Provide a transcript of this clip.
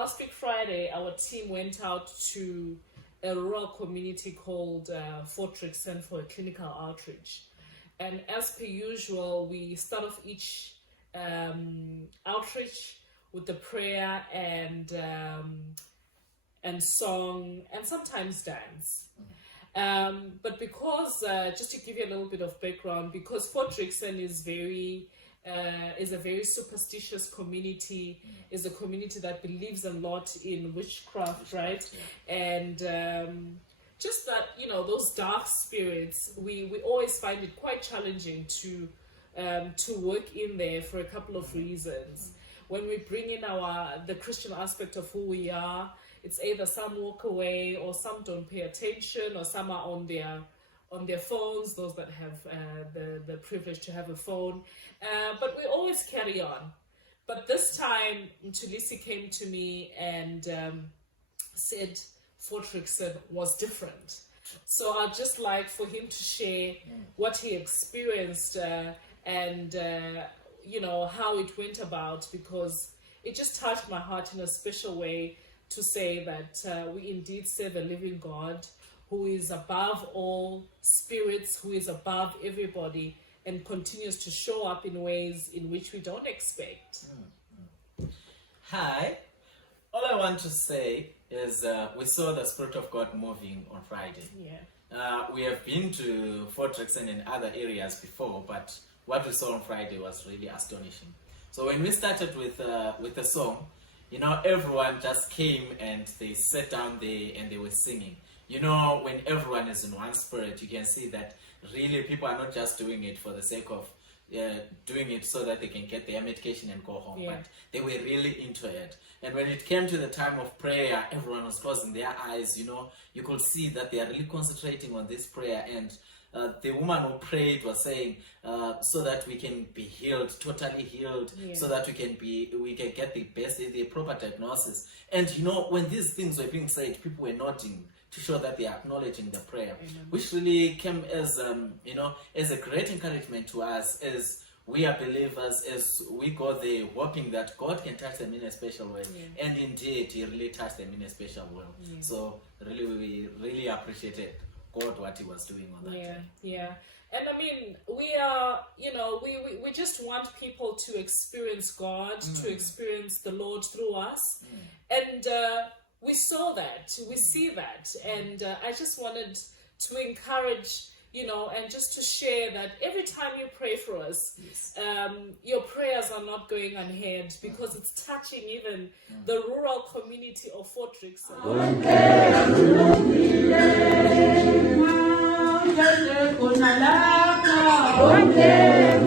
last week Friday, our team went out to a rural community called Fort Rixson for a clinical outreach. And as per usual, we start off each outreach with the prayer and song and sometimes dance. But because, just to give you a little bit of background, because Fort Rixson is a very superstitious community, is a community that believes a lot in witchcraft, right? And just that, those dark spirits, we always find it quite challenging to work in there for a couple of reasons. When we bring in the Christian aspect of who we are, it's either some walk away or some don't pay attention or some are on their phones, those that have the privilege to have a phone. But we always carry on. But this time, Tulisi came to me and said Fort Rixson was different. So I'd just like for him to share what he experienced and how it went about, because it just touched my heart in a special way to say that we indeed serve a living God who is above all spirits, who is above everybody, and continues to show up in ways in which we don't expect. Hi. All I want to say is we saw the Spirit of God moving on Friday. Yeah. We have been to Fort Rixson and other areas before, but what we saw on Friday was really astonishing. So when we started with the song, everyone just came and they sat down there and they were singing. When everyone is in one spirit, you can see that really people are not just doing it for the sake of doing it so that they can get their medication and go home, but they were really into it. And when it came to the time of prayer, everyone was closing their eyes. You could see that they are really concentrating on this prayer. And the woman who prayed was saying, so that we can be healed, totally healed, so that we can get the proper diagnosis. And when these things were being said, people were nodding to show that they are acknowledging the prayer. Amen. Which really came as as a great encouragement to us as we are believers, as we go there hoping that God can touch them in a special way. And indeed, He really touched them in a special way. So really, we really appreciated God, what He was doing on that day. Yeah. And I mean, we are, we just want people to experience God, to experience the Lord through us. And we saw that, we see that. And I just wanted to encourage, and just to share that every time you pray for us, your prayers are not going unheard, because it's touching even the rural community of Fort Rixson. Okay.